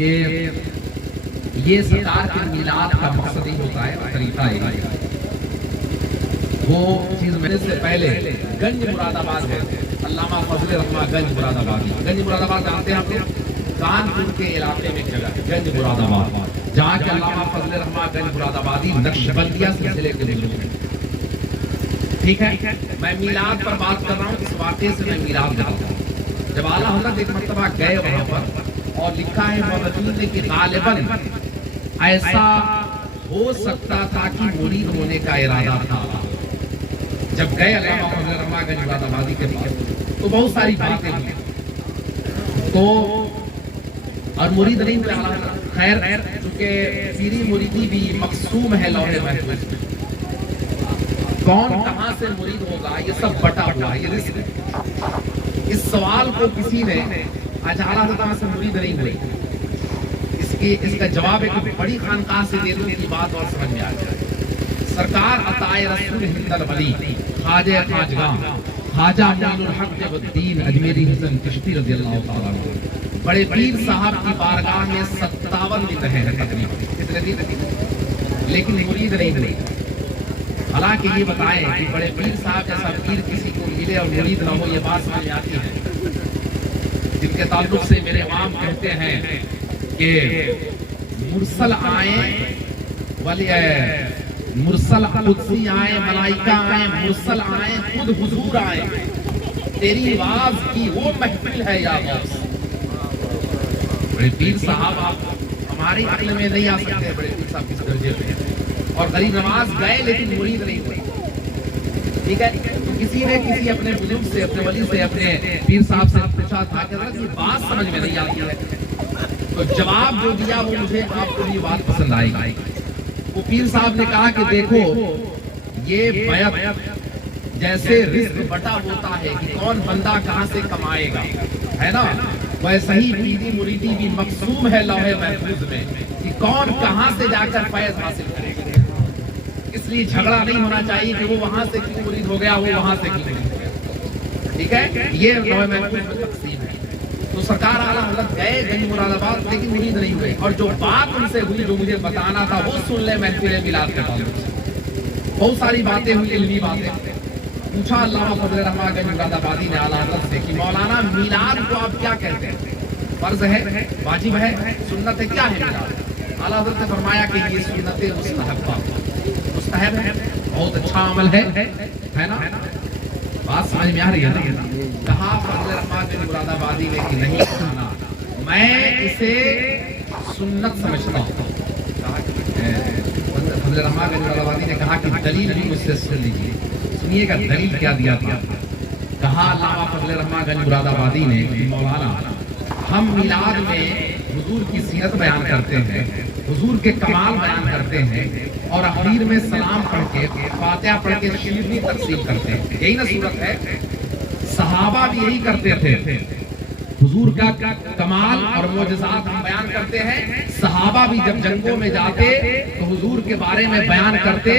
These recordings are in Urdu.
کہ یہ سرکار کے میلاد کا مقصد ہی ہوتا ہے اور طریقہ ہی وہ چیز میں سے پہلے گنج مراد آباد ہے، علامہ فضل الرحمن گنج مراد آبادی. گنج مراد آباد جانتے ہیں آپ لوگ؟ کانپور کے علاقے میں ایک جگہ ہے گنج مراد آباد، جہاں کے علامہ فضل الرحمن گنج مراد آبادی نقشبندیہ سلسلے کے بزرگ ہیں. ٹھیک ہے، میں میلاد پر بات کر رہا ہوں، اس واقعے سے میں میلاد بتاتا ہوں. جب اعلیٰ حضرت ایک مرتبہ گئے وہاں پر، اور لکھا ہے مورخین نے کہ غالباً ایسا ہو سکتا تھا کہ مرید ہونے کا ارادہ تھا. جب گئے علامہ فضل الرحمن گنج مراد آبادی کے پاس تو بہت ساری باتیں ہوئی تو، اور مرید نہیں ہوئے اعلیٰ حضرت. خیر، چونکہ پیری مریدی بھی مقسوم ہے لوح محفوظ میں، کون کہاں سے مرید ہوگا یہ سب بٹا ہوا ہے، یہ رزق ہے. اس سوال کو کسی نے آج اعلیٰ حضرت کہاں سے مرید نہیں ہوئے، اس کا جواب ایک بڑی خانقاہ سے دے دوں کی بات اور سمجھ میں آ جائے. سرکار عطائے رسول ہند الولی خواجہ خواجگاہ خواجہ معین الحق جب الدین اجمیری حسن چشتی رضی اللہ تعالیٰ عنہ بڑے پیر صاحب کی بارگاہ میں 57 دن رہے ہیں تقریباً. کتنے دن؟ لیکن مرید نہیں ہوئے. حالانکہ یہ بتائیں کہ بڑے پیر صاحب جیسا پیر کسی کو ملے اور مرید نہ ہو، یہ بات سمجھ میں آتی ہے. جن کے تعلق سے میرے امام کہتے ہیں کہ مرسل آئیں ولی مرسل قدسی آئیں، ملائکہ آئیں، مرسل آئیں، خود حضور آئیں، تیری آواز کی وہ محفل ہے یا غوث. بڑے پیر صاحب آپ ہماری عقل میں نہیں آ سکتے بڑے پیر صاحب کس درجے پہ ہیں. اور غریب نواز گئے لیکن مرید نہیں ہوئے. ٹھیک ہے، تو کسی نے کسی اپنے بزرگ سے، اپنے ولی سے، اپنے پیر صاحب سے پوچھا تھا کہ یہ بات سمجھ میں نہیں آتی ہے، تو جواب جو دیا وہ مجھے آپ کو یہ بات پسند آئے گی. وہ پیر صاحب نے کہا کہ دیکھو، یہ بیعت جیسے رزق بٹا ہوتا ہے کہ کون بندہ کہاں سے کمائے گا، ہے نا، ویسے ہی پیری مریدی بھی مقسوم ہے لوح محفوظ میں کہ کون کہاں سے جا کر فیض حاصل کرے گا. اس لیے جھگڑا نہیں ہونا چاہیے کہ وہ وہاں سے کیوں مرید ہو گیا، وہ وہاں سے کیوں مرید ہو گیا. ٹھیک ہے، یہ لوح محفوظ میں تقسیم ہے. تو سرکار اعلیٰ حضرت گئے گنج مراد آباد لیکن مرید نہیں ہوئے. اور جو بات ان سے ہوئی، جو مجھے بتانا تھا، وہ سن لیں محفل میلاد کے تعلق سے. بہت ساری باتیں ہوئی، علمی باتیں. پوچھا علامہ فضل الرحمن گنج مراد آبادی نے اعلیٰ حضرت سے کہ مولانا میلاد کو آپ کیا کہتے ہیں؟ فرض ہے، واجب ہے، سنت ہے، کیا ہے میلاد؟ اعلیٰ حضرت نے فرمایا کہ یہ سنت مستحبہ، مستحب ہے، بہت اچھا عمل ہے نا. بات سمجھ میں آ رہی ہے نا؟ کہا فضل الرحمن گنج مراد آبادی نے کہ نہیں سنا، میں اسے سنت سمجھتا ہوں. فضل الرحمن گنج مراد آبادی نے کہا کہ دلیل بھی مجھ سے سن لیجیے. سنیے گا دلیل کیا دیا تھا. کہا علامہ فضل الرحمن گنج مراد آبادی نے کہ مولانا، ہم میلاد میں حضور کی سیرت بیان کرتے ہیں، حضور کے کمال بیان کرتے ہیں، اور اخیر میں سلام پڑھ کے فاتحہ پڑھ کے شیرنی تقسیم کرتے ہیں. یہی نا صورت ہے. صحابہ بھی یہی کرتے تھے. حضور کا کمال اور معجزات ہم بیان کرتے ہیں. صحابہ بھی جب جنگوں میں جاتے تو حضور کے بارے میں بیان کرتے،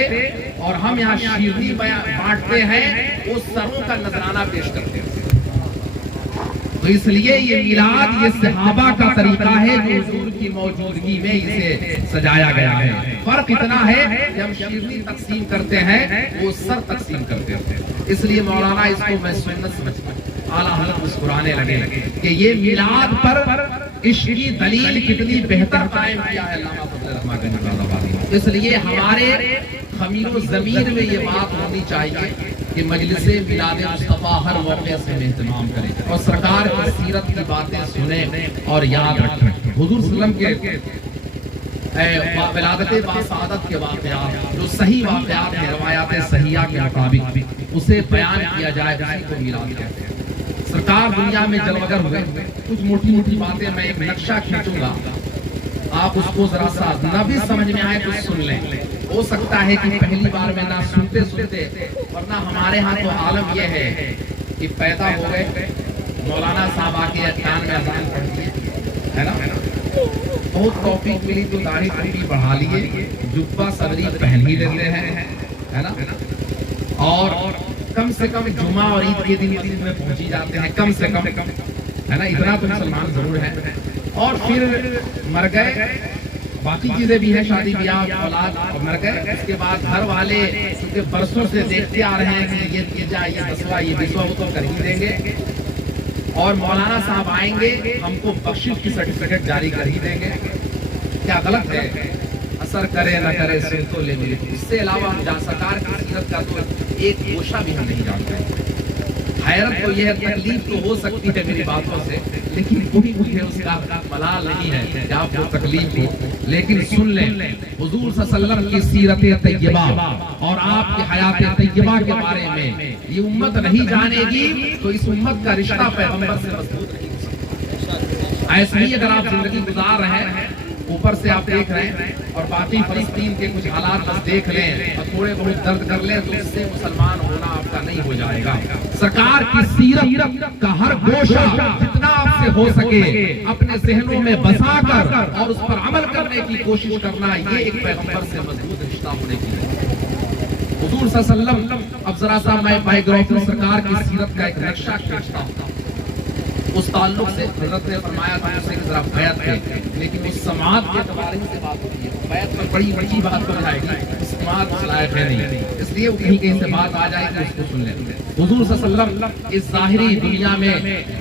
اور ہم یہاں شیرنی بانٹتے ہیں، وہ سروں کا نذرانہ پیش کرتے ہیں. تو اس لیے یہ میلاد یہ صحابہ کا طریقہ ہے جو حضور کی موجودگی میں اسے سجایا گیا ہے. فرق اتنا ہے کہ ہم شیرنی تقسیم کرتے ہیں، وہ سر تقسیم کرتے ہیں. اس لیے مولانا اس کو میں سنت سمجھتا ہوں. اعلیٰ حضرت مسکرانے لگے کہ یہ میلاد پر عشق کی دلیل کتنی بہتر قائم کیا ہے علامہ فضل الرحمن گنج مراد آبادی نے. اس لیے ہمارے خمیر و ضمیر میں یہ بات ہونی چاہیے کہ مجلس میلاد مصطفیٰ ہر موقع سے اہتمام کریں اور سرکار کی سیرت کی باتیں سنیں اور یاد رکھیں. حضور صلی اللہ علیہ وسلم کے ولادت باسعادت کے واقعات جو صحیح واقعات ہیں، روایات صحیحہ کے مطابق اسے بیان کیا جائے، اسی کو میلاد کہتے ہیں. سرکار دنیا میں جلوگر ہوئے. کچھ موٹی موٹی باتیں میں ایک نقشہ کھینچوں گا، آپ اس کو ذرا سا نہ بھی سمجھ میں آئے تو سن لیں. ہو سکتا ہے کہ پہلی بار میں نہ سنتے سنتے، ورنہ ہمارے ہاں تو عالم یہ ہے کہ پیدا ہو گئے، مولانا صاحب آ کے کان میں اذان پڑھ دیے، ہے نا، بہت توفیق ملی تو داڑھی تھوڑی بڑھا لیے، جبہ صدری پہن ہی لیتے ہیں، ہے نا، اور کم سے کم جمعہ اور عید کے دن مسجد میں پہنچی جاتے ہیں، کم سے کم، ہے نا. اتنا تو مسلمان ضرور ہے. اور پھر مر گئے، باقی چیزیں بھی ہیں، شادی بیاہ اولاد، اور مر گئے۔ اس کے بعد گھر والے کیونکہ برسوں سے دیکھتے آ رہے ہیں کہ یہ تیجا، یہ دسواں، یہ بیسواں وہ تو کر ہی دیں گے، اور مولانا صاحب آئیں گے ہم کو بخشش کی سرٹیفکیٹ جاری کر ہی دیں گے۔ کیا غلط ہے؟ اثر کرے نہ کرے سن تو لے لے۔ اس سے علاوہ ہم سرکار کی سیرت کا تو ایک گوشہ بھی ہم نہیں جانتے۔ حیرت تو یہ ہے، تکلیف تو ہو سکتی ہے میری باتوں سے، لیکن کوئی مجھے اس کا ملال نہیں ہے کہ آپ کو تکلیف ہو، لیکن سن لیں حضور صلی اللہ علیہ وسلم کی سیرت طیبہ اور آپ کی حیات طیبہ کے بارے میں یہ امت نہیں جانے گی تو اس امت کا رشتہ پیغمبر سے مضبوط نہیں ہو سکتا۔ ایسے ہی اگر آپ زندگی گزار رہے ہیں، اوپر سے آپ دیکھ رہے ہیں اور باقی فلسطین کے کچھ حالات بس دیکھ لیں اور تھوڑے بہت درد کر لیں تو اس سے مسلمان ہونا آپ کا نہیں ہو جائے گا۔ سرکار کی سیرت کا ہر گوشہ جتنا آپ سے ہو سکے اپنے ذہنوں میں بسا کر اور اس پر عمل کرنے کی کوشش کرنا، یہ ایک پیغمبر سے مضبوط رشتہ ہونے کی ہے۔ حضور صلی اللہ علیہ وسلم، اب ذرا سا میں بائیوگرافی سرکار کی سیرت کا ایک نقشہ کھینچتا ہوں۔ اس تعلق سے حضرت نے فرمایا تھا مجھ سے کہ ذرا بیعت ہے، لیکن اس سماعت کے بارے سے بات ہوتی ہے، بیعت پر بڑی بڑی بات ہو جائے گی، سماعت اس لائق ہے نہیں، اس لیے کہیں کہیں سے بات آ جائے گی، اس کو سن لیں۔ حضور صلی اللہ علیہ وسلم اس ظاہری دنیا میں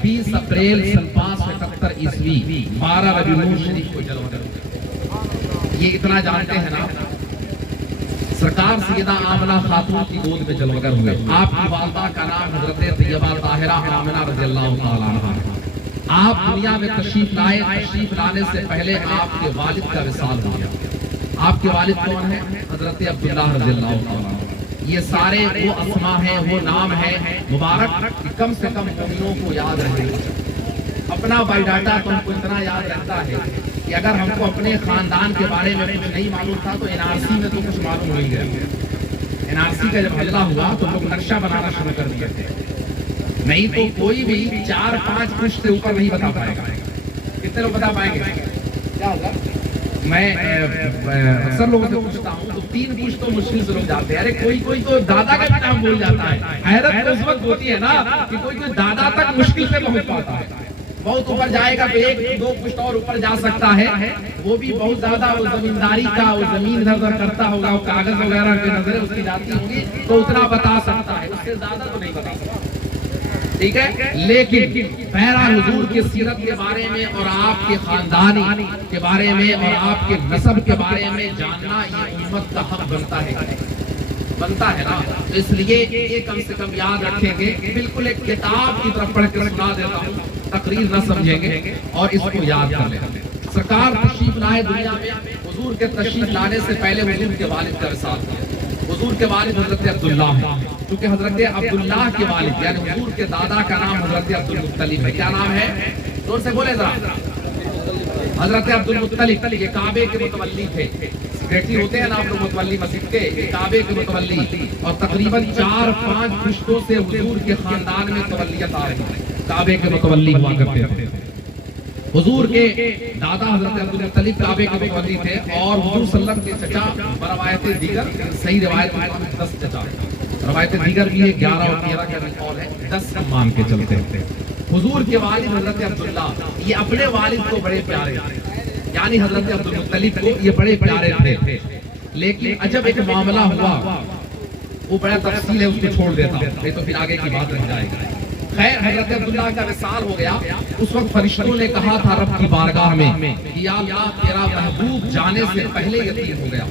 20 اپریل سن 578 عیسوی 12 ربیع الاول شریف کو جلوہ گر ہوئے۔ یہ اتنا جانتے ہیں نا، سرکار سیدہ آمنہ خاتون کی گود میں جلوہ گر ہوئے۔ آپ کی والدہ کا نام حضرت طیبہ طاہرہ آمنہ رضی اللہ تعالیٰ عنہا۔ آپ دنیا میں تشریف لائے، تشریف لانے سے پہلے آپ کے والد کا وصال ہو گیا۔ آپ کے والد کون ہیں؟ حضرت عبداللہ رضی اللہ تعالیٰ عنہ۔ یہ سارے وہ اسماء ہیں، وہ نام ہیں مبارک کہ کم سے کم مومنوں کو یاد رہے۔ اپنا بائی ڈاٹا تو ہم کو اتنا یاد رہتا ہے کہ اگر ہم کو اپنے خاندان کے بارے میں کچھ نہیں معلوم تھا تو NRC میں تو کچھ معلوم نہیں گیا۔ NRC کا جب حملہ ہوا تو لوگ نقشہ بنانا شروع کر دیے تھے، نہیں تو کوئی بھی 4-5 پشت سے اوپر نہیں بتا پائے گا۔ کتنے لوگ بتا پائیں گے؟ کیا ہوگا؟ میں اکثر لوگوں سے پوچھتا ہوں تو 3 پشت تو مشکل سے لوگ جاتے ہیں۔ ارے کوئی تو دادا کا بھی نام بول جاتا ہے۔ حیرت اس وقت ہوتی ہے نا کہ کوئی دادا تک مشکل سے پہنچ پاتا ہے۔ بہت اوپر جائے گا تو 1-2 پشت اور اوپر جا سکتا ہے، وہ بھی بہت زیادہ وہ زمینداری کا، وہ زمین ادھر ادھر کرتا ہوگا، وہ کاغذ وغیرہ کی نظریں اس کی جاتی ہوں گی تو اتنا بتا سکتا ہے، اس سے زیادہ تو نہیں بتا سکتا، ٹھیک ہے۔ لیکن بہرحال حضور کی سیرت کے بارے میں اور آپ کے خاندانی کے بارے میں اور آپ کے نسب کے بارے میں جاننا یہ امت کا حق بنتا ہے نا، تو اس لیے یہ کم سے کم یاد رکھیں گے۔ بالکل ایک کتاب کی طرف پڑھ کر سنا دیتا ہوں، تقریر نہ سمجھیں گے اور اس کو یاد کر لیں۔ سرکار تشریف لائے دنیا میں، حضور کے تشریف لانے سے پہلے حضور کے والد کا وصال ہوا۔ حضور کے والد حضرت عبداللہ ہیں، چونکہ حضرت عبداللہ کے والد یعنی حضور کے دادا کا نام حضرت عبدالمطلب ہے۔ کیا نام ہے؟ زور سے بولے ذرا۔ حضرت عبدالمطلب یہ کعبے کے متولی تھے، سیکریٹری ہوتے ہیں نا آپ لوگ متولی مسجد کے، یہ کعبے کے متولی، اور تقریباً 4-5 پشتوں سے حضور کے خاندان میں تولیت آ رہی ہے، کعبے کے متولی ہوا کرتے تھے۔ حضور کے دادا حضرت عبدالمطلب کعبے کے متولی تھے، اور حضور صلی اللہ علیہ وسلم کے چچا بروایت دیگر، صحیح روایت میں 10 چچا، روایت دیگر بھی ہے 11 اور 13 کا قول ہے، 10 مان کے چلتے ہیں۔ حضور کے والد حضرت عبداللہ یہ اپنے والد کو بڑے پیارے تھے، یعنی حضرت عبدالمطلب کو یہ بڑے پیارے تھے، لیکن عجب ایک معاملہ ہوا، وہ بڑا تفصیل ہے، اس کو چھوڑ دیتا ہوں نہیں تو پھر آگے کی بات رہ جائے گی۔ خیر حضرت عبداللہ کا وصال ہو گیا، اس وقت فرشتوں نے کہا تھا رب کی بارگاہ میں کہ یا اللہ تیرا محبوب جانے سے پہلے یتیم ہو گیا،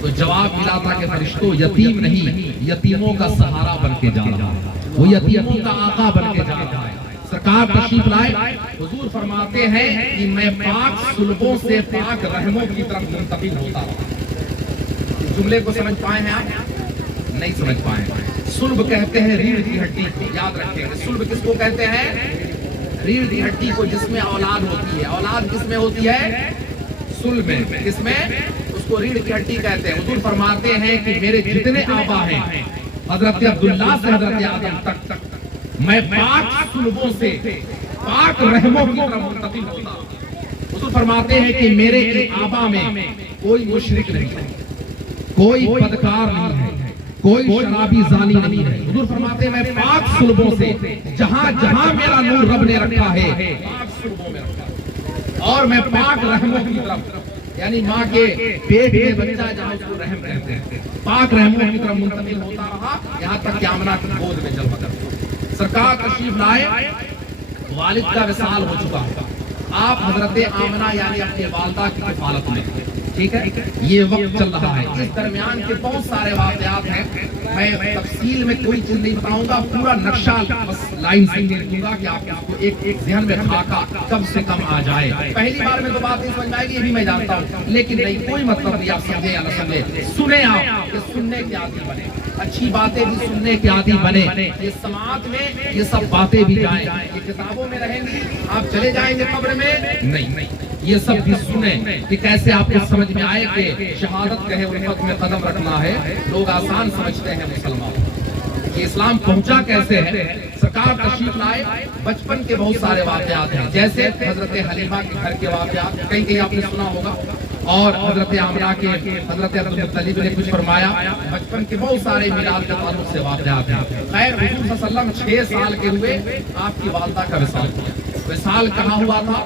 تو جواب ملا تھا کہ فرشتوں یتیم نہیں، یتیموں کا سہارا بن کے جا رہا ہے، وہ یتیموں کا آقا بن کے جا رہا ہے۔ سرکار تشریف لائے، حضور فرماتے ہیں کہ میں پاک صلبوں سے پاک رحموں کی طرف منتقل ہوتا ہوں۔ جملے کو سمجھ پائے ہیں آپ؟ نہیں سمجھ پائے ہیں۔ صلب کہتے ہیں ریڑھ کی ہڈی کو، یاد رکھیں گے صلب کس کو کہتے ہیں؟ ریڑھ کی ہڈی کو، جس میں اولاد ہوتی ہے۔ اولاد کس میں ہوتی ہے؟ صلب میں۔ کس میں؟ اس کو ریڑھ کی ہڈی کہتے ہیں۔ حضور فرماتے ہیں کہ میرے جتنے آبا ہیں حضرت عبداللہ سے حضرت آدم تک میں پاک صلبوں سے پاک رحموں کی طرف منتقل ہوتا ہوں۔ حضور فرماتے ہیں کہ میرے آبا میں کوئی مشرک نہیں ہے، کوئی بدکار نہیں ہے، کوئی شرابی زانی نہیں ہے۔ حضور فرماتے ہیں میں پاک صلبوں سے جہاں جہاں میرا نور رب نے رکھا ہے پاک صلبوں میں رکھا ہے۔ اور میں پاک رحموں کی طرف، یعنی ماں کے پیٹ میں بچہ جہاں اس کو رحم کہتے ہیں، پاک رحموں کی طرف منتقل ہوتا رہا یہاں تک کہ آمنہ کی گود میں جلوہ کرتا۔ سرکار تشریف لائے، والد کا وصال ہو چکا ہوگا، آپ حضرت آمنہ یعنی اپنی والدہ کی کفالت میں، ٹھیک ہے، یہ وقت چل رہا ہے۔ اس درمیان کے بہت سارے واقعات ہیں، میں تفصیل میں کوئی چیز نہیں بتاؤں گا، پورا نقشہ بس لائن سے دیکھوں گا کہ آپ اس کو ایک ذہن میں خاکہ کم سے کم آ جائے۔ پہلی بار میں تو بات نہیں سمجھ آئے گی، یہ بھی میں جانتا ہوں، لیکن نہیں کوئی مطلب نہیں، آپ سمجھے یا نہ سمجھے، سنیں آپ کہ سننے کے عادی بنے، اچھی باتیں بھی سننے کے عادی بنے، یہ سماعت میں یہ سب باتیں بھی جائیں، یہ کتابوں میں رہیں گی، آپ چلے جائیں گے قبر میں، نہیں، یہ سب بھی سنیں کہ کیسے آپ کو سمجھ میں آئے کہ شہادت کہے الفت میں قدم رکھنا ہے۔ لوگ آسان سمجھتے ہیں مسلمان، کہ اسلام پہنچا کیسے ہے۔ سرکار تشریف لائے، بچپن کے بہت سارے واقعات ہیں، جیسے حضرت حلیمہ کے گھر کے واقعات، کہیں آپ نے سنا ہوگا، اور حضرت آمنہ کے حضرت عبدالمطلب نے کچھ فرمایا، بچپن کے بہت سارے میلاد کے تعلق سے واقعات ہیں۔ خیر حضور صلی اللہ علیہ وسلم 6 سال کے ہوئے آپ کی والدہ کا وصال کیا۔ وصال کہاں ہوا تھا؟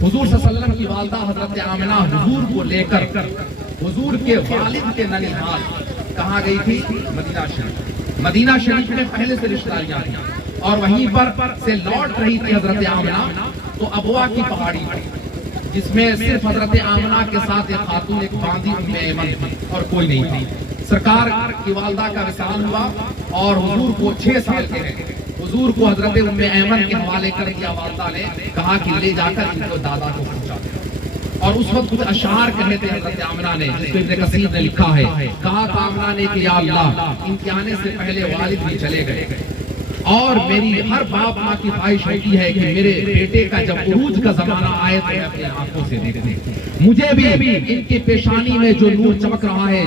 حضور صلی اللہ علیہ وسلم کی والدہ حضرت آمنہ حضور کو لے کر حضور کے والد کے ننیحال کہاں گئی تھی؟ مدینہ شریف۔ مدینہ شریف میں پہلے سے رشتہ داریاں تھیں، اور وہیں پر سے لوٹ رہی تھی حضرت آمنہ، تو ابوا کی پہاڑی پر، جس میں صرف حضرت آمنہ کے ساتھ ایک خاتون، ایک باندی ام ایمن تھی، اور کوئی نہیں تھی۔ سرکار کی والدہ کا وصال ہوا، اور حضور کو 6 سال کے ہیں، حضور کو حضرت ام ایمن کے حوالے کر دیا۔ والدہ نے کہا کہ لے جا کر ان کو دادا کو پہنچا دیا، اور اس وقت کچھ اشعار کہے تھے حضرت آمنہ نے، جس کو ابن کثیر نے لکھا ہے، کہا تھا آمنہ نے کہ یا اللہ، ان کے آنے سے پہلے والد بھی چلے گئے، اور میری ہر باپ ماں کی خواہش ہوتی ہے کہ میرے بیٹے کا جب عروج کا زمانہ آئے تو میں اپنی آنکھوں سے دیکھوں، مجھے بھی ان کی پیشانی میں جو نور چمک رہا ہے،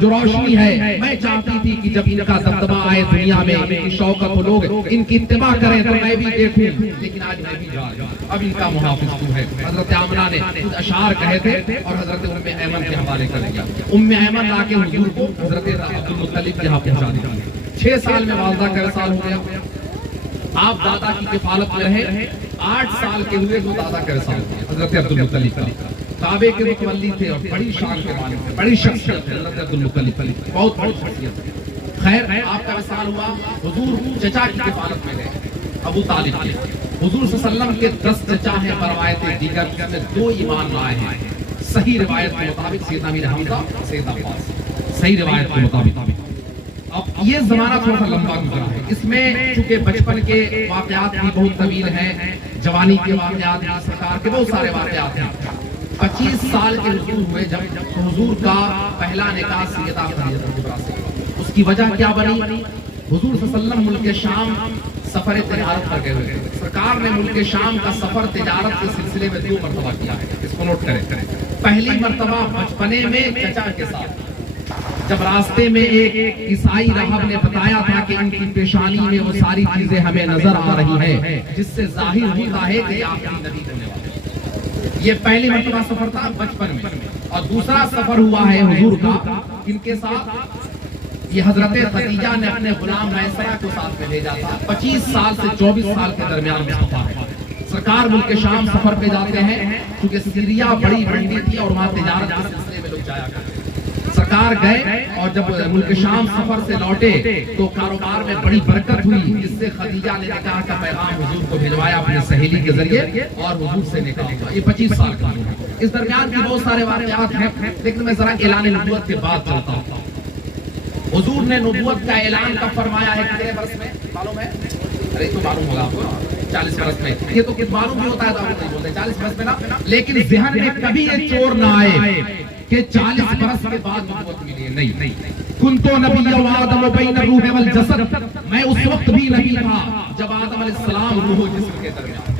جو روشنی ہے، میں چاہتی تھی کہ جب ان کا دبدبہ آئے دنیا میں، ان کی شوکت لوگ ان کی اتباع کریں تو میں بھی دیکھوں، لیکن آج میں بھی جا رہا ہوں، اب ان کا محافظ تو ہے۔ حضرت آمنہ نے کچھ اشعار کہے تھے، اور حضرت ام ایمن کے حوالے کر دیا۔ ام ایمن لا کے حضور کو حضرت عبدالمطلب کے ہاں پہنچا دیا۔ 6 سال میں والدہ کا وصال ہو گیا، آپ دادا کی کفالت میں رہے۔ 8 سال کے ہوئے تو دادا کا وصال ہو گیا، حضرت عبدالمطلب کا۔ کعبے کے متولی تھے اور بڑی شان کے مالک تھے، بڑی شخصیت تھے حضرت عبدالمطلب، بہت بڑی شخصیت تھی۔ خیر آپ کا وصال ہوا، حضور چچا کی کفالت میں گئے، ابو طالب کے۔ حضور صلی اللہ علیہ وسلم کے 10 چچا ہیں بروایت دیگر، جس میں 2 ایمان لائے ہیں صحیح روایت کے مطابق، سیدنا امیر حمزہ، سیدنا عباس، صحیح روایت کے مطابق۔ اب یہ زمانہ تھوڑا سا لمبا گزرا ہے، اس میں چونکہ بچپن کے واقعات بھی بہت طویل ہیں، جوانی کے واقعات بھی، سرکار کے بہت سارے واقعات ہیں۔ 25 سال کے حضور ہوئے جب حضور کا پہلا نکاح سیدہ خدیجہ کبریٰ سے، اس کی وجہ کیا بنی؟ حضور صلی اللہ علیہ وسلم ملک شام سفر تجارت پر گئے ہوئے تھے۔ سرکار نے ملک شام کا سفر تجارت کے سلسلے میں 2 مرتبہ کیا ہے، اس کو نوٹ کریں۔ پہلی مرتبہ بچپنے میں چچا کے ساتھ، جب راستے میں ایک عیسائی راہب نے بتایا تھا کہ ان کی پیشانی میں وہ ساری چیزیں ہمیں نظر آ رہی ہیں، جس سے ظاہر ہوتا ہے کہ آخری نبی ہونے والے۔ یہ پہلی مرتبہ سفر تھا بچپن میں، اور دوسرا سفر ہوا ہے حضور کا ان کے ساتھ، یہ حضرت خدیجہ نے اپنے غلام میسرہ کو ساتھ میں بھیجا تھا۔ 25 سال سے 24 سال کے درمیان میں سفر ہے۔ سرکار ملک شام سفر پہ جاتے ہیں، کیونکہ سیریا بڑی منڈی تھی اور وہاں تجارت کے سلسلے میں لوگ جایا کرتے۔ سرکار گئے، اور جب ملک شام سفر سے لوٹے تو کاروبار میں بڑی برکت ہوئی، جس سے خدیجہ نے نکاح کا پیغام حضور کو بھجوایا اپنے سہیلی کے ذریعے، اور حضور سے نکاح ہوا۔ یہ 25 سال کا ہے۔ اس درمیان کی بہت سارے واقعات ہیں، لیکن میں ذرا اعلان نبوت کے بعد چلتا ہوں۔ حضور نے نبوت کا اعلان کب فرمایا ہے؟ کتنے برس میں معلوم ہے؟ ارے تو معلوم ہوگا آپ کو، 40 برس میں۔ یہ تو کچھ معلوم بھی ہوتا ہے تو آپ نہیں بولتے 40 برس میں نا، لیکن ذہن میں کبھی یہ چور نہ آئے کہ 40 برس کے بعد نبوت ملی ہے، نہیں۔ کنتو نبی و آدم بین الروح والجسد، میں اس وقت بھی نبی تھا جب آدم علیہ السلام روح و جسم کے درمیان۔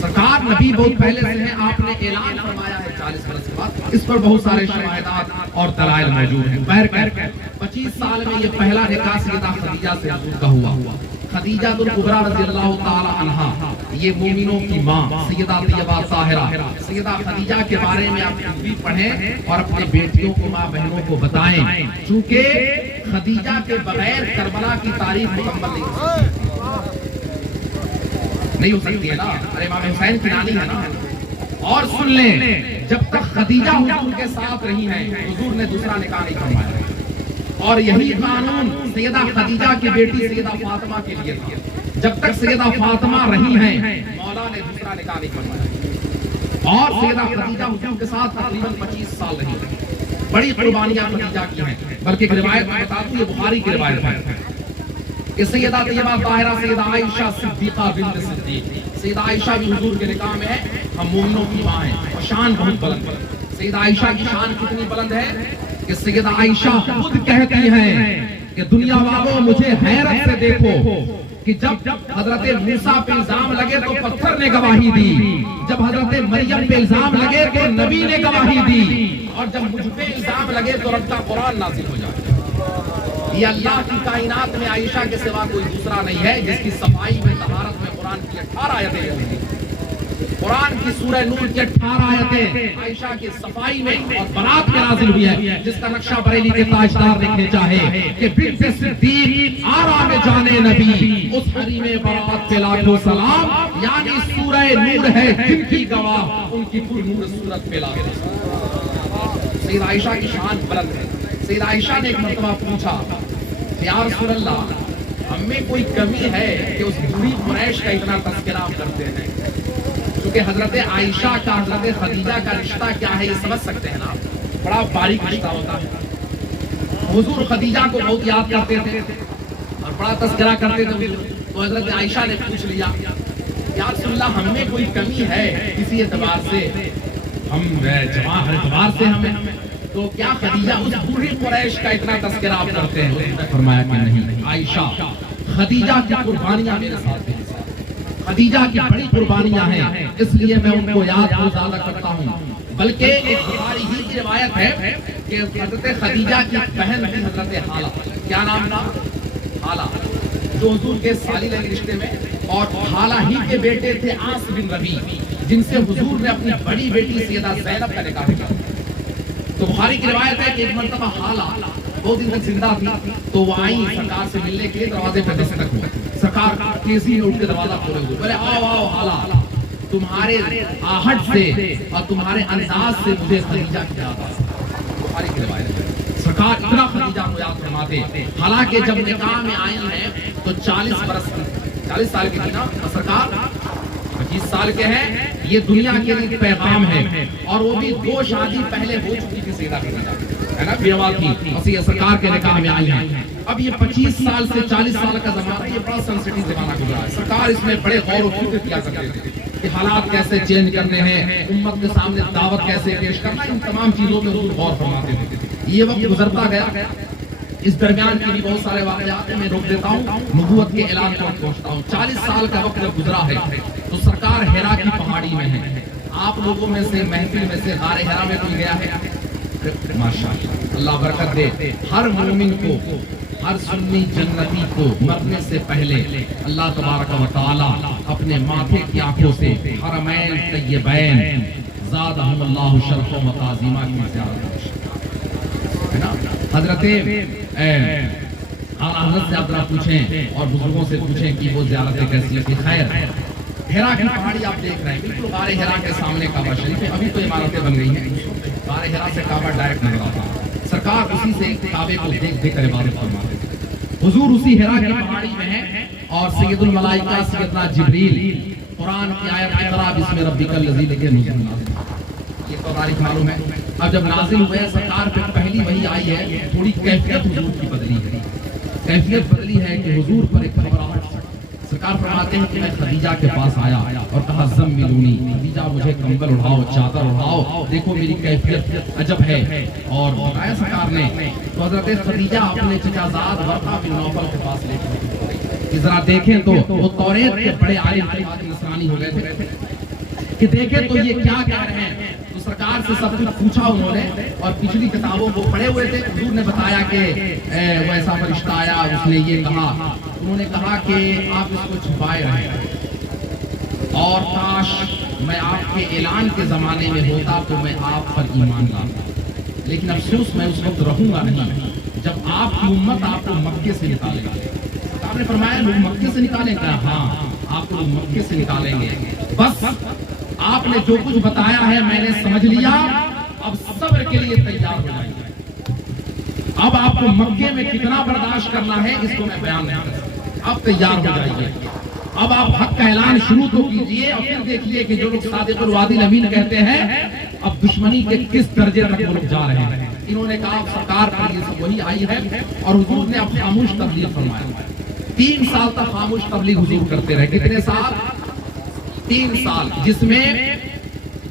سرکار نبی بہت پہلے سے ہیں، آپ نے اعلان فرمایا ہے 40 برس کے بعد۔ اس پر بہت سارے شواہدات اور دلائل موجود ہیں۔ بہرکیف 25 سال میں یہ پہلا نکاح سیدہ خدیجہ سے حضور کا ہوا۔ خدیجہ الکبریٰ رضی اللہ تعالی عنہا، یہ مومنوں کی ماں، سیدہ طیبہ طاہرہ، سیدہ خدیجہ کے بارے میں آپ بھی پڑھیں اور اپنے بیٹیوں کو، ماں بہنوں کو بتائیں، چونکہ خدیجہ کے بغیر کربلا کی تاریخ مکمل نہیں ہو سکتی۔ نہیں ہو سکتی ہے نا، ارے امام حسین کی نانی ہے نا۔ اور سن لیں، جب تک خدیجہ حضور کے ساتھ رہی ہیں حضور نے دوسرا نکاح نہیں فرمایا، اور یہی قانون سیدہ خدیجہ کی بیٹی سیدہ فاطمہ کے لیے تھا۔ جب تک سیدہ فاطمہ رہی ہیں مولا نے دوسرا نکاح نہیں فرمایا، اور سیدہ خدیجہ حضور کے ساتھ تقریباً 25 سال رہی۔ بڑی قربانیاں خدیجہ کی ہیں، بلکہ ایک روایت میں بتاتی ہے، بخاری کی روایت ہے کہ سیدہ طیبہ طاہرہ سیدہ عائشہ صدیقہ بنت صدیق، سیدہ عائشہ بھی حضور کے نکاح میں ہے، ہم مومنوں کی ماں ہیں، اور شان بہت بلند ہے۔ سیدہ عائشہ کی شان کتنی بلند ہے کہ سیدہ عائشہ خود کہتی ہیں کہ دنیا والوں مجھے حیرت سے دیکھو کہ جب حضرت موسیٰ پہ الزام لگے تو پتھر نے گواہی دی، جب حضرت مریم پہ الزام لگے تو نبی نے گواہی دی، اور جب مجھ پہ الزام لگے تو رب کا قرآن نازل ہو جائے۔ یہ اللہ کی کائنات میں عائشہ کے سوا کوئی دوسرا نہیں ہے جس کی صفائی میں طہارت میں قرآن کی 18 آیتیں ہیں۔ قرآن کی سورہ نور کی 18 آیتیں عائشہ کی صفائی میں اور برات میں نازل ہوئی ہے، جس کا نقشہ بریلی کے تاجدار لکھنے چاہے کہ بنت صدیق آرام جانے نبی، اس حریم برات پہ لاکھوں سلام، یعنی سورہ نور ہے جن کی گواہ، ان کی پر نور صورت پہ لاکھوں سلام۔ سیدہ عائشہ کی شان بلند ہے۔ سیدہ عائشہ نے ایک مرتبہ پوچھا یا رسول اللہ، ہم میں کوئی کمی ہے کہ اس بوڑھی قریش کا اتنا تذکرہ ہم کرتے ہیں؟ کیونکہ حضرت عائشہ کا حضرت خدیجہ کا رشتہ کیا ہے یہ سمجھ سکتے ہیں نا، بڑا باریک رشتہ ہوتا ہے۔ حضور خدیجہ کو بہت یاد کرتے تھے اور بڑا تذکرہ کرتے تھے، تو حضرت عائشہ نے پوچھ لیا یا رسول اللہ، ہم میں کوئی کمی ہے کسی اعتبار سے، ہم جوان ہر اعتبار سے ہمیں، تو کیا خدیجہ اس بوڑھی قریش کا اتنا تذکرہ آپ کرتے ہیں؟ اس نے فرمایا کہ نہیں، عائشہ خدیجہ کی قربانیاں میرے ساتھ ہیں، خدیجہ کی بڑی قربانیاں ہیں، اس لیے میں ان کو یاد بہت زیادہ کرتا ہوں۔ بلکہ ایک بخاری ہی کی روایت ہے کہ حضرت خدیجہ کی بہن تھی حضرت حالہ، کیا نام تھا؟ حالہ، جو حضور کے سالی لگے رشتے میں، اور حالہ ہی کے بیٹے تھے عاص بن ربیع، جن سے حضور نے اپنی بڑی بیٹی سیدہ زینب کا نکاح کیا۔ تو بخاری کی روایت ہے کہ ایک مرتبہ حالہ بہت دن تک زندہ تھی، تو وہ آئی سرکار سے ملنے کے لیے، دروازے پہ دستک ہوئے، سرکار تیزی میں اٹھ کے دروازہ کھولے ہوئے، بولے آؤ آؤ حالہ، تمہارے آہٹ سے اور تمہارے انداز سے مجھے خدیجہ کی یاد آئی۔ بخاری کی روایت ہے سرکار اتنا خدیجہ کو یاد فرماتے، حالانکہ جب نکاح میں آئی ہیں تو 40 سال کی تھی نا، سرکار 25 سال کے ہیں، یہ دنیا کے لیے پیغام ہے، اور وہ بھی 2 شادی پہلے ہو چکی تھی سیدہ خدیجہ، ہے نا، بیوہ تھی، اور یہ سرکار کے نکاح میں آئی ہیں۔ اب یہ 25 سال سے 40 سال کا زمانہ، یہ بڑا سینسٹیو زمانہ گزرا ہے، سرکار اس میں بڑے غور و فکر کیا کرتے تھے کہ حالات کیسے چینج کرنے ہیں، امت کے سامنے دعوت کیسے پیش کرنا، ان تمام چیزوں میں حضور غور فرماتے تھے۔ یہ وقت گزرتا گیا، اس درمیان کے بھی بہت سارے واقعات میں روک دیتا ہوں، نبوت کے اعلان کو پہنچتا ہوں۔ 40 سال کا وقت جب گزرا ہے تو سرکار حرا کی پہاڑی میں ہے۔ آپ لوگوں میں سے محفل میں سے غار حرا میں کوئی گیا ہے؟ ماشاءاللہ، اللہ برکت دے۔ ہر مومن کو، ہر سنی جنتی کو مرنے سے پہلے اللہ تبارک و تعالی اپنے ماتھے کی آنکھوں سے حرمین طیبین زادہم اللہ شرفا و تعظیما کی زیارت ہے نا۔ حضرت حضرت سے آپ ذرا پوچھیں اور بزرگوں سے پوچھیں کہ وہ زیارتیں کیسی تھی۔ خیر، حرا کی پہاڑی آپ دیکھ رہے ہیں، بالکل غار حرا کے سامنے کعبہ شریف ہے، ابھی تو عمارتیں بن گئی ہیں، غار حرا سے کعبہ ڈائریکٹ نظر آتا ہے، سرکار اسی سے کعبے کو دیکھ دیکھ کر عبادت فرماتے تھے۔ حضور اسی حرا کی پہاڑی میں ہیں، اور سید الملائکہ سیدنا جبریل قرآن کی آیت اقرا بسم ربک الذی کے نزول نازل، یہ تو تاریخ معلوم ہے۔ اب جب نازل ہوئے سرکار پہ پہلی وحی آئی ہے، تھوڑی کیفیت حضور کی بدلی ہے، کیفیت بدلی ہے کہ حضور پر ایک گھبراہٹ، سرکار فرماتے ہیں کہ میں خدیجہ کے پاس آیا اور کہا زملونی، خدیجہ مجھے کمبل اڑاؤ، چادر اڑاؤ، دیکھو میری کیفیت عجب ہے، اور بتایا سرکار نے، تو حضرت خدیجہ اپنے چچا زاد ورقہ بن نوفل کے پاس لے گئے کہ ذرا دیکھیں تو وہ توریت کے بڑے عالم نصرانی ہو گئے تھے، کہ دیکھیں تو یہ کیا کہہ رہے ہیں۔ تو سرکار سے سب کچھ پوچھا انہوں نے، اور پچھلی کتابوں کو پڑھے ہوئے تھے، حضور نے بتایا کہ وہ ایسا فرشتہ آیا، اس نے یہ کہا، انہوں نے کہا کہ آپ اس کو چھپائے رہیں، اور کاش میں آپ کے اعلان کے زمانے میں ہوتا تو میں آپ پر ایمان لاتا، لیکن افسوس میں اس وقت رہوں گا نہیں جب آپ کی امت آپ کو مکے سے نکالے گا۔ آپ نے فرمایا لوگ مکے سے نکالیں گا؟ ہاں، آپ کو مکے سے نکالیں گے. بس آپ نے جو کچھ بتایا ہے میں نے سمجھ لیا, اب صبر کے لیے تیار ہو جائیے. اب آپ کو مکے میں کتنا برداشت کرنا ہے اس کو میں بیان نہیں کر سکتا. اب تیار ہو جائیے. اب آپ حق کا اعلان شروع تو کیجئے, اور پھر دیکھیے کہ جو لوگ صادق الوعد الامین کہتے ہیں اب دشمنی کے کس درجے تک وہ لوگ جا رہے ہیں. انہوں نے کہا سرکار پر یہ سب وہی آئی ہے, اور حضور نے اب خاموش تبلیغ فرمایا. 3 سال تک خاموش تبلیغ حضور کرتے رہے. کتنے سال؟ 3 سال, جس میں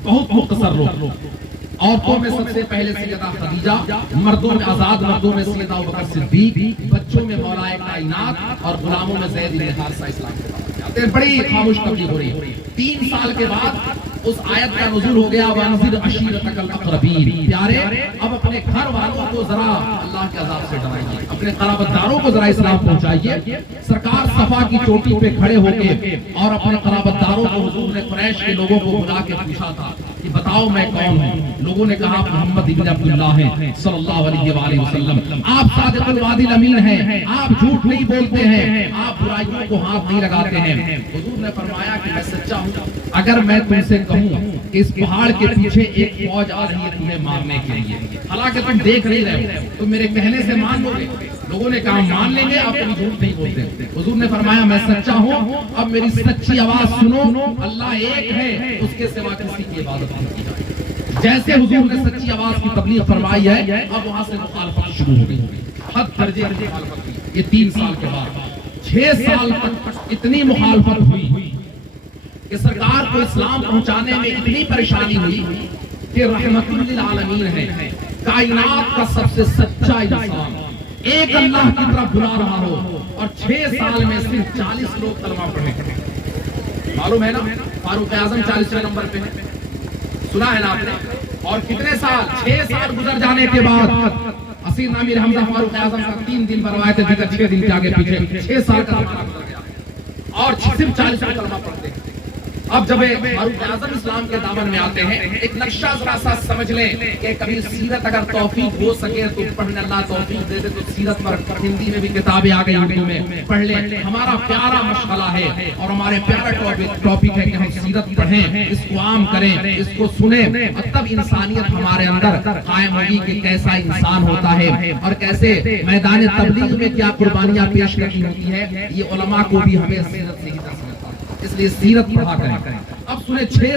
بہت مختصر لوگ. عورتوں میں سب سے پہلے سیدہ خدیجہ, مردوں میں آزاد مردوں میں سیدہ ابوبکر صدیق, بچوں میں مولا کائنات, اور غلاموں میں زید بن حارثہ اسلام کے دعوت دیتے ہیں. بڑی خاموش تبلیغ ہو رہی ہے. 3 سال کے بعد اس آیت کا نزول ہو گیا وَأَنذِرْ عَشِيرَتَكَ الْأَقْرَبِينَ. پیارے اب اپنے گھر والوں کو ذرا اللہ کے عذاب سے ڈرائیے, اپنے قرابت داروں کو ذرا اسلام پہنچائیے. سرکار صفا کی چوٹی پہ کھڑے ہو کے اور اپنے قرابت داروں کو, حضور نے قریش کے لوگوں کو بلا کے پوچھا تھا کہ بتاؤ میں کون ہوں. لوگوں نے کہا محمد ابن عبداللہ ہیں صلی اللہ علیہ وآلہ وسلم. آپ صادق الوعد الامین ہیں, آپ جھوٹ نہیں بولتے ہیں, آپ برائیوں کو ہاتھ نہیں لگاتے ہیں. حضور نے فرمایا کہ میں سچا ہوں. اگر میں تم سے کہوں کہ اس پہاڑ کے پیچھے ایک فوج آ رہی ہے تمہیں مارنے کے لیے, حالانکہ تم دیکھ نہیں رہے ہو, تو میرے کہنے سے مان لو گے؟ لوگوں نے کہا مان لیں گے, آپ کبھی جھوٹ نہیں بولتے. حضور نے فرمایا میں سچا ہوں, اب میری سچی آواز سنو, اللہ ایک ہے, اس کے سوا کسی کی عبادت نہیں کی جائے. جیسے حضور نے سچی آواز کی تبلیغ فرمائی ہے, اب وہاں سے مخالفت شروع ہو گئی, حد درجے کی مخالفت ہوئی. یہ 3 سال کے بعد 6 سال تک اتنی مخالفت ہوئی کہ سرکار کو اسلام پہنچانے میں اتنی پریشانی ہوئی کہ رحمت للعالمین ہے, کائنات کا سب سے سچا انسان, ایک اللہ کی طرف بلا رہا ہو, اور 6 سال میں صرف 40 لوگ کلمہ پڑھے. معلوم ہے نا فاروق اعظم 40ویں نمبر پہ, سنا ہے نا آپ نے. اور کتنے سال؟ 6 سال گزر جانے کے بعد اسیر نامیر حمزہ فاروق اعظم کا 3 دن پر روایت ہے, 6 دن کے آگے پیچھے 6 سال کا زمانہ گزر گیا, اور صرف 40 کلمہ پڑھتے ہیں. اب جب فاروق اعظم اسلام کے دامن میں آتے ہیں, ایک نقشہ ذرا سا سمجھ لیں کہ کبھی سیرت اگر توفیق ہو سکے تو پڑھنے, اللہ توفیق دے دے تو سیرت پر ہندی میں بھی کتابیں آ گئی, اردو میں پڑھ لیں. ہمارا پیارا مشغلہ ہے اور ہمارے پیارا ٹاپک ہے کہ ہم سیرت پڑھیں, اس کو عام کریں, اس کو سنیں, اور تب انسانیت ہمارے اندر قائم ہوگی کہ کیسا انسان ہوتا ہے اور کیسے میدان تبلیغ میں کیا قربانیاں پیش کرنی ہوتی ہے. یہ علماء کو بھی ہمیں سیرت سے ہی درس ملتا ہے, اس لیے سیرت پڑھا کریں. اب سنیں 6